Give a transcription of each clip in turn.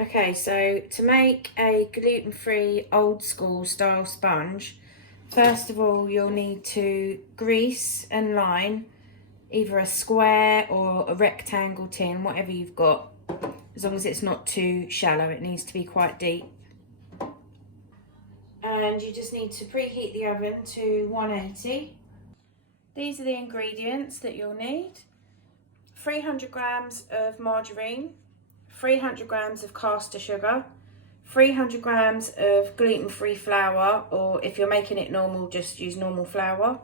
Okay, so to make a gluten-free old school style sponge, first of all you'll need to grease and line either a square or a rectangle tin, whatever you've got, as long as it's not too shallow. It needs to be quite deep. And you just need to preheat the oven to 180. These are the ingredients that you'll need: 300 grams of margarine, 300 grams of caster sugar, 300 grams of gluten-free flour, or if you're making it normal, just use normal flour.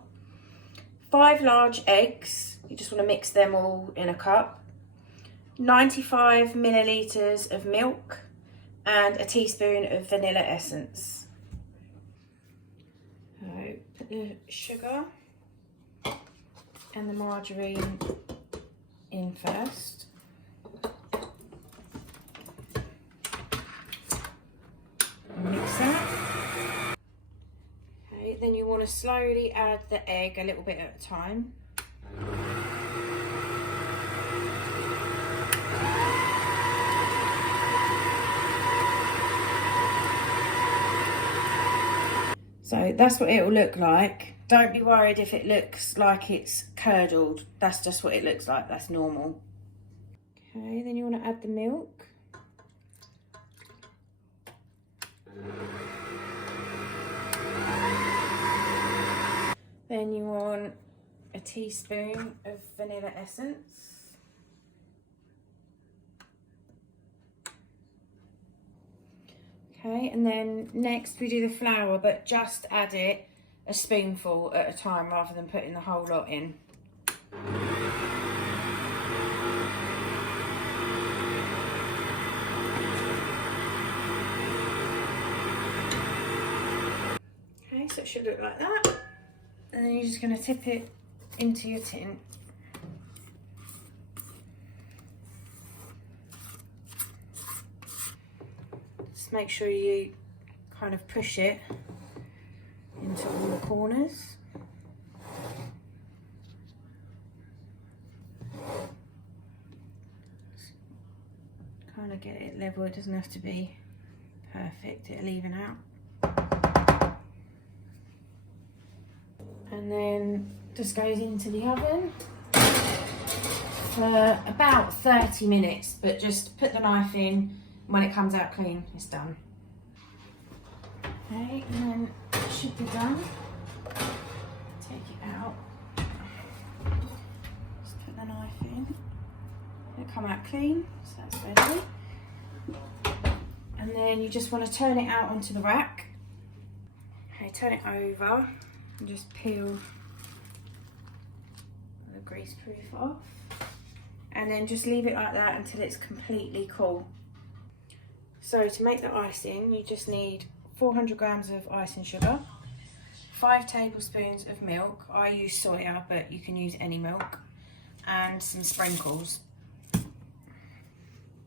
5 large eggs, you just want to mix them all in a cup. 95 millilitres of milk and a teaspoon of vanilla essence. So put the sugar and the margarine in first. Mix that. Okay, then you want to slowly add the egg a little bit at a time. So that's what it will look like. Don't be worried if it looks like it's curdled. That's just what it looks like. That's normal. Okay, then you want to add the milk. Then you want a teaspoon of vanilla essence. Okay, and then next we do the flour, but just add it a spoonful at a time rather than putting the whole lot in. Okay, so it should look like that. And then you're just going to tip it into your tin. Just make sure you kind of push it into all the corners. Kind of get it level. It doesn't have to be perfect. It'll even out. And then just goes into the oven for about 30 minutes, but just put the knife in. When it comes out clean, it's done. Okay, and then it should be done. Take it out. Just put the knife in. It'll come out clean, so that's ready. And then you just want to turn it out onto the rack. Okay, turn it over and just peel the grease proof off. And then just leave it like that until it's completely cool. So to make the icing, you just need 400 grams of icing sugar, 5 tablespoons of milk. I use soya, but you can use any milk, and some sprinkles.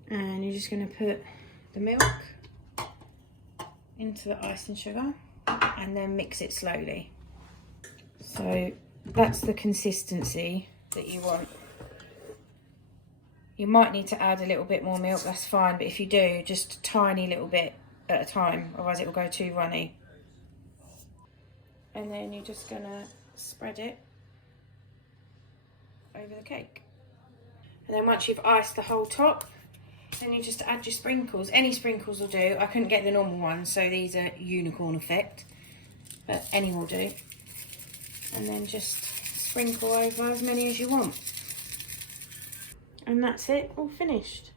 And you're just going to put the milk into the icing sugar and then mix it slowly. So that's the consistency that you want. You might need to add a little bit more milk, that's fine, but if you do, just a tiny little bit at a time, otherwise it will go too runny. And then you're just gonna spread it over the cake. And then once you've iced the whole top, then you just add your sprinkles. Any sprinkles will do. I couldn't get the normal ones, so these are unicorn effect, but any will do. And then just sprinkle over as many as you want. And that's it, all finished.